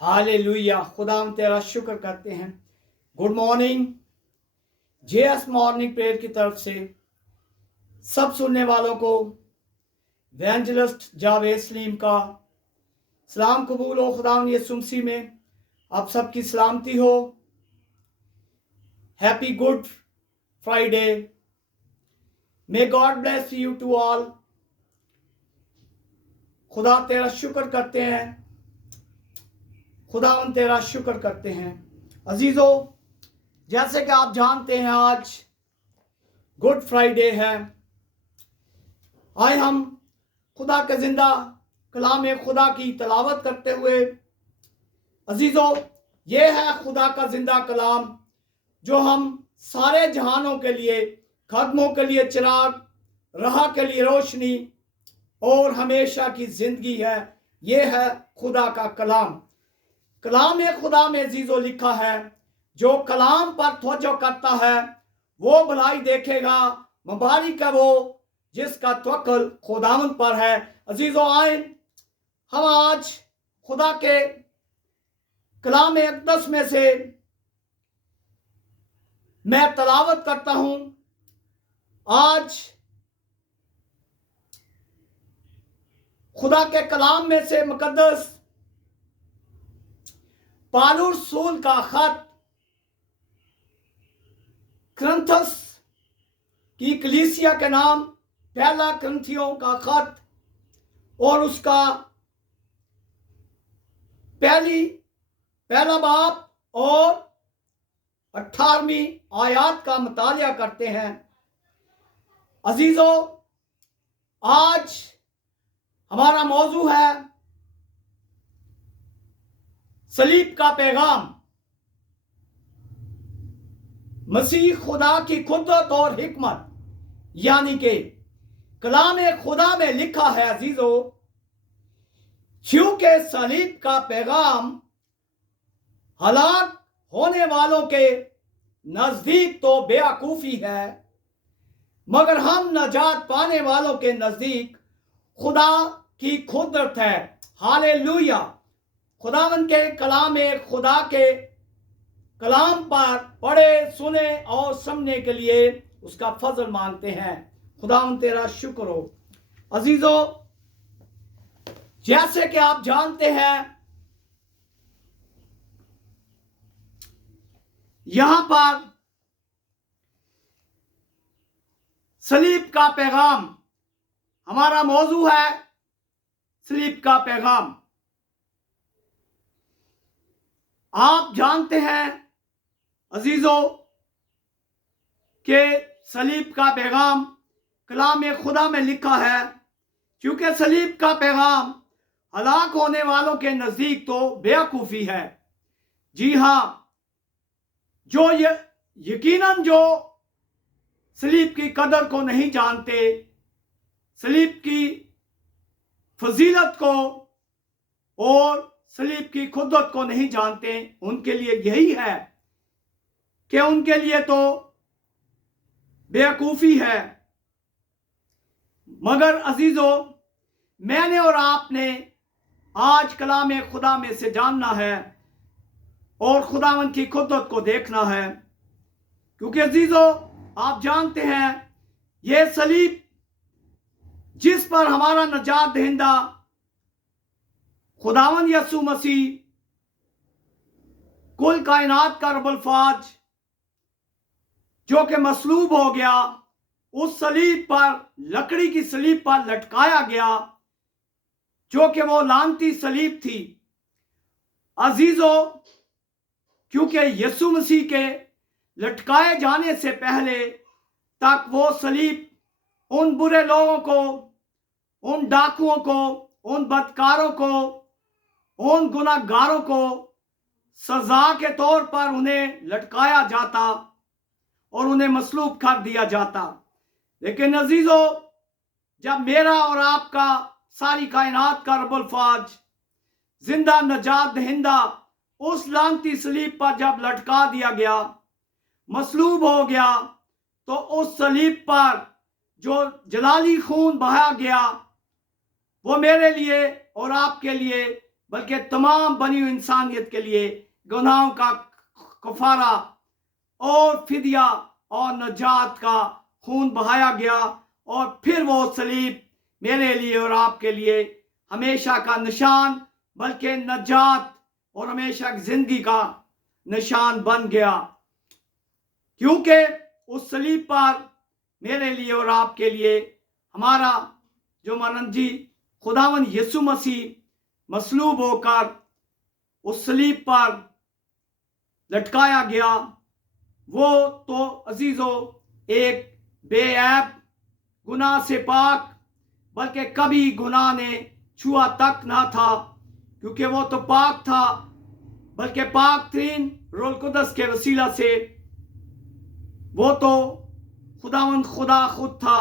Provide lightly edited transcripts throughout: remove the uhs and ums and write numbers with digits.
Hallelujah. खुदा हम तेरा शुक्र करते हैं। Good morning. JS morning prayer की तरफ से सब सुनने वालों को इवेंजलिस्ट जावेद सलीम का सलाम कबूल हो। खुदा यीशु मसीह में आप सबकी सलामती हो। Happy good Friday. May God bless you to all. खुदा तेरा शुक्र करते हैं। खुदा हम तेरा शुक्र करते हैं। अजीजों, जैसे कि आप जानते हैं आज गुड फ्राइडे है। आए हम खुदा के जिंदा कलाम खुदा की तलावत करते हुए। अजीजों, ये है खुदा का जिंदा कलाम जो हम सारे जहानों के लिए, खदमों के लिए चिराग, राह के लिए रोशनी और हमेशा की जिंदगी है। ये है खुदा का कलाम। कलाम खुदा में अजीजों लिखा है, जो कलाम पर तवज्जो करता है वो भलाई देखेगा। मुबारक है वो जिसका तवक्कुल खुदावंद पर है। अजीजों, आए हम आज खुदा के कलाम अक़दस में से मैं तलावत करता हूं। आज खुदा के कलाम में से मुकद्दस पौलुस रसूल का खत कुरिन्थस की कलीसिया के नाम, पहला कुरिन्थियों का खत और उसका पहला बाब और 18वीं आयत का मुतालिया करते हैं। अजीजों, आज हमारा मौजू है सलीब का पैगाम। मसीह खुदा की कुदरत और हिकमत, यानी कि कलाम खुदा में लिखा है अजीजों, क्योंकि सलीब का पैगाम हलाक होने वालों के नजदीक तो बेवकूफी है, मगर हम नजात पाने वालों के नजदीक खुदा की कुदरत है। हालेलुया। खुदावंद के कलाम खुदा के कलाम पर पढ़े, सुने और समझने के लिए उसका फजल मांगते हैं। खुदावंद तेरा शुक्र हो। अजीजों, जैसे कि आप जानते हैं, यहां पर सलीब का पैगाम हमारा मौजू है। सलीब का पैगाम आप जानते हैं अजीजों कि सलीब का पैगाम कलाम खुदा में लिखा है, क्योंकि सलीब का पैगाम हलाक होने वालों के नजदीक तो बेवकूफी है। जी हां, जो यकीनन जो सलीब की कदर को नहीं जानते, सलीब की फजीलत को और सलीब की कुदरत को नहीं जानते, उनके लिए यही है कि उनके लिए तो बेवकूफी है। मगर अजीजों, मैंने और आपने आज कलाम खुदा में से जानना है और खुदावंद की कुदरत को देखना है, क्योंकि अजीजों आप जानते हैं यह सलीब जिस पर हमारा नजात दहिंदा खुदावंद यीशु मसीह कुल कायनात का रब्बुल फाज जो कि मसलूब हो गया, उस सलीब पर, लकड़ी की सलीब पर लटकाया गया, जो कि वो लानती सलीब थी। अजीजों, क्योंकि यीशु मसीह के लटकाए जाने से पहले तक वो सलीब उन बुरे लोगों को, उन डाकुओं को, उन बदकारों को, उन गुनाहगारों को सजा के तौर पर उन्हें लटकाया जाता और उन्हें मसलूब कर दिया जाता। लेकिन अजीजों, जब मेरा और आपका, सारी कायनात का रब्बुल फाज, जिंदा नजात दहिंदा उस लानती सलीब पर जब लटका दिया गया, मसलूब हो गया, तो उस सलीब पर जो जलाली खून बहाया गया वो मेरे लिए और आपके लिए बल्कि तमाम बनी हुई इंसानियत के लिए गुनाहों का कफारा और फिदिया और नजात का खून बहाया गया। और फिर वो सलीब मेरे लिए और आपके लिए हमेशा का निशान, बल्कि नजात और हमेशा की जिंदगी का निशान बन गया, क्योंकि उस सलीब पर मेरे लिए और आपके लिए हमारा जो मनंजी खुदावन यीशु मसीह मसलूब होकर उस सलीब पर लटकाया गया, वो तो अजीजों एक बेऐब गुनाह से पाक, बल्कि कभी गुनाह ने छुआ तक ना था, क्योंकि वो तो पाक था, बल्कि पाक तरीन रूह कुदस के वसीला से वो तो खुदावन खुदा खुद था।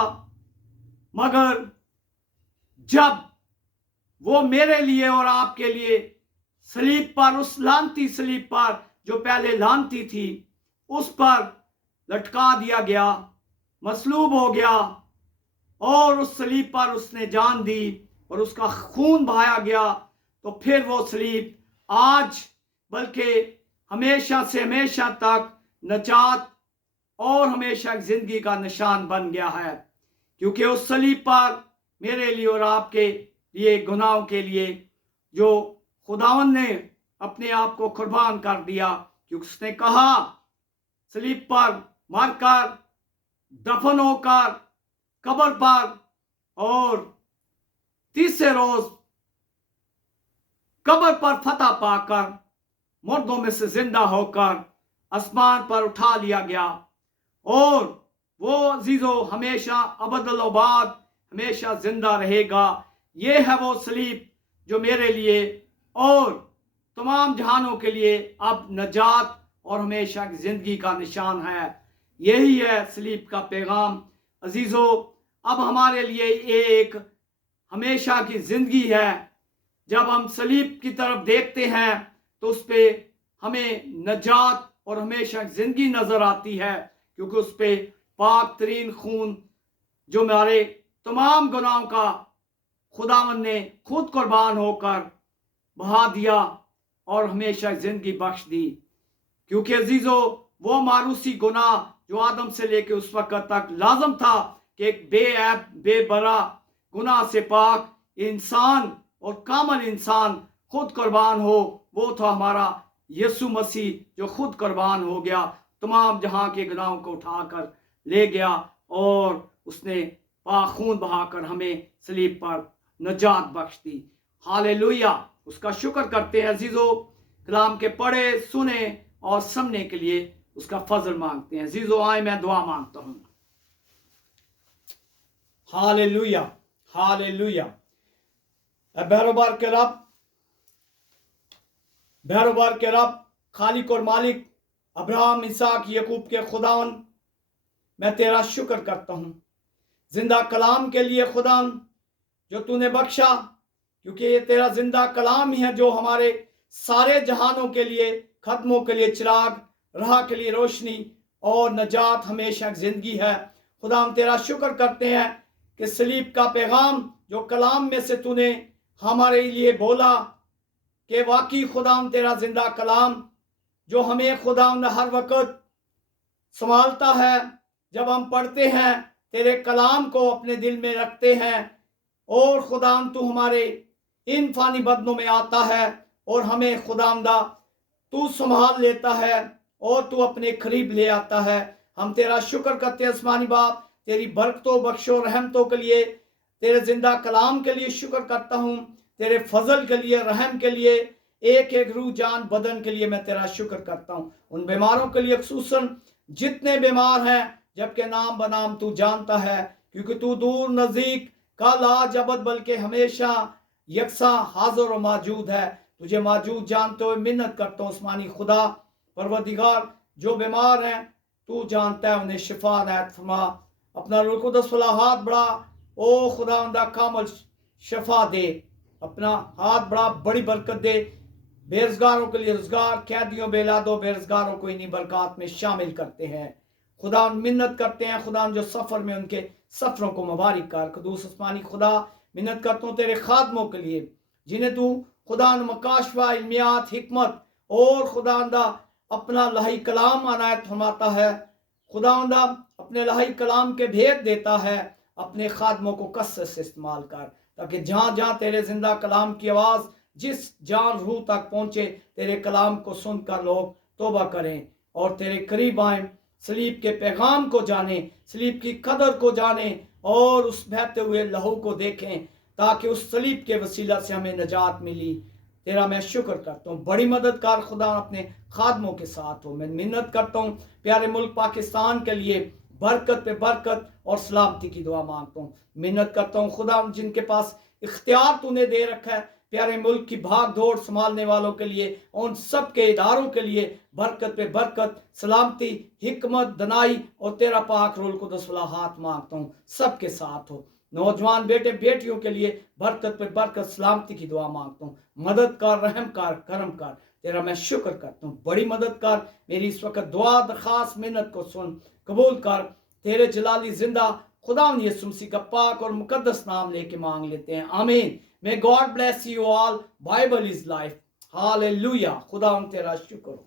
मगर जब वो मेरे लिए और आपके लिए सलीब पर, उस लानती सलीब पर जो पहले लानती थी, उस पर लटका दिया गया, मसलूब हो गया और उस सलीब पर उसने जान दी और उसका खून बहाया गया, तो फिर वो सलीब आज बल्कि हमेशा से हमेशा तक नजात और हमेशा जिंदगी का निशान बन गया है, क्योंकि उस सलीब पर मेरे लिए और आपके लिए गुनाहों के लिए जो खुदावन ने अपने आप को कुर्बान कर दिया, क्योंकि उसने कहा सलीब पर मरकर, दफन होकर कब्र पर, और तीसरे रोज कब्र पर फतह पाकर मुर्दों में से जिंदा होकर आसमान पर उठा लिया गया। और वो अजीजों हमेशा अबदल-ओ-बाद हमेशा जिंदा रहेगा। ये है वो सलीब जो मेरे लिए और तमाम जहानों के लिए अब नजात और हमेशा की जिंदगी का निशान है। यही है सलीब का पैगाम अजीजों। अब हमारे लिए एक हमेशा की जिंदगी है। जब हम सलीब की तरफ देखते हैं तो उस पे हमें नजात और हमेशा की जिंदगी नजर आती है, क्योंकि उस पे पाक तरीन खून जो हमारे तमाम गुनाहों का खुदावन ने खुद कुर्बान होकर बहा दिया और हमेशा जिंदगी बख्श दी। क्योंकि अजीजों वो मारूसी गुनाह जो आदम से लेकर उस वक्त तक लाजम था कि एक बेऐब बेबरा गुनाह से पाक इंसान और कामल इंसान खुद कुर्बान हो, वो था हमारा यीशु मसीह जो खुद कुर्बान हो गया, तमाम जहां के गुनाहों को उठाकर ले गया और उसने पाक खून बहाकर हमें सलीब पर नजात बख्श दी। हालेलुया, उसका शुक्र करते हैं अजीजों। कलाम के पढ़े सुने और समझने के लिए उसका फजल मांगते हैं। अजीजों आए मैं दुआ मांगता हूं। Hallelujah hallelujah. बहरोबार के रब, बहरोबार के रब, खालिक और मालिक अब्राहम इसहाक याकूब के खुदावन, मैं तेरा शुक्र करता हूं जिंदा कलाम के लिए खुदावन जो तूने बख्शा, क्योंकि ये तेरा जिंदा कलाम ही है जो हमारे सारे जहानों के लिए, खत्मों के लिए चिराग, राह के लिए रोशनी और नजात हमेशा जिंदगी है। खुदा हम तेरा शुक्र करते हैं कि सलीब का पैगाम जो कलाम में से तूने हमारे लिए बोला, कि वाकई खुदा हम तेरा जिंदा कलाम जो हमें खुदा हर वक्त संभालता है। जब हम पढ़ते हैं तेरे कलाम को अपने दिल में रखते हैं और खुदाम तू हमारे इन फानी बदनों में आता है और हमें खुदामदा तू संभाल लेता है और तू अपने करीब ले आता है। हम तेरा शुक्र करते हैं आसमानी बाप, तेरी बरकतों बख्शो रहमतों के लिए, तेरे जिंदा कलाम के लिए शुक्र करता हूँ, तेरे फजल के लिए, रहम के लिए, एक एक रूह जान बदन के लिए मैं तेरा शुक्र करता हूँ। उन बीमारों के लिए खुसूसन जितने बीमार हैं, जबकि नाम बनाम तू जानता है, क्योंकि तू दूर नजदीक का लाज अबद बल्कि हमेशा यकसा हाजिर और मौजूद है। तुझे मौजूद जानते हुए मिन्नत करता हूँ उस्मानी खुदा परवरदिगार, जो बीमार हैं तू जानता है, उन्हें शिफा अनायत फरमा। अपना रूह कुदस वाला हाथ बढ़ा, ओ खुदा कामल शिफा दे, अपना हाथ बढ़ा, बड़ी बरकत दे। बेरोजगारों के लिए रोजगार, कैदियों बेलादों बेरोजगारों को इन्हीं बरकत में शामिल करते हैं। खुदा मिन्नत करते हैं खुदा जो सफर में उनके सफरों को मुबारक कर। कदूस उस्मानी खुदा मिन्नत करता हूँ तेरे खादमों के लिए जिन्हें तू खुदा मकाशवा इल्मियात हिकमत और खुदांदा अपना लाही कलाम अनायत फरमाता है। खुदावंदा अपने लाही कलाम के भेद देता है। अपने खादमों को कसरत से इस्तेमाल कर, ताकि जहाँ जहाँ तेरे जिंदा कलाम की आवाज़ जिस जान रूह तक पहुँचे, तेरे कलाम को सुनकर लोग तौबा करें और तेरे करीब आए, सलीब के पैगाम को जाने, सलीब की कदर को जाने और उस बहते हुए लहू को देखें, ताकि उस सलीब के वसीला से हमें नजात मिली। तेरा मैं शुक्र करता हूँ, बड़ी मददगार खुदा अपने खादमों के साथ हो। मैं मिन्नत करता हूँ प्यारे मुल्क पाकिस्तान के लिए बरकत पे बरकत और सलामती की दुआ मांगता हूँ। मिन्नत करता हूँ खुदा जिनके पास इख्तियार तूने दे रखा है प्यारे मुल्क की भाग दौड़ संभालने वालों के लिए, उन सब के इदारों के लिए बरकत पे बरकत, सलामती, हिकमत, दनाई और तेरा पाक रूल कुदस वाला हाथ मांगता हूँ। सबके साथ हो। नौजवान बेटे बेटियों के लिए बरकत पे बरकत, सलामती की दुआ मांगता हूँ। मदद कर, रहम कर, करम कर। तेरा मैं शुक्र करता हूँ, बड़ी मदद कर। मेरी इस वक्त दुआ दरखास्त मिन्नत को सुन, कबूल कर। तेरे जलाली जिंदा खुदा यीशु मसीह का पाक और मुकद्दस नाम लेके मांग लेते हैं, आमीन। May God bless you all. Bible is life. Hallelujah. खुदा तेरा शुक्र हो।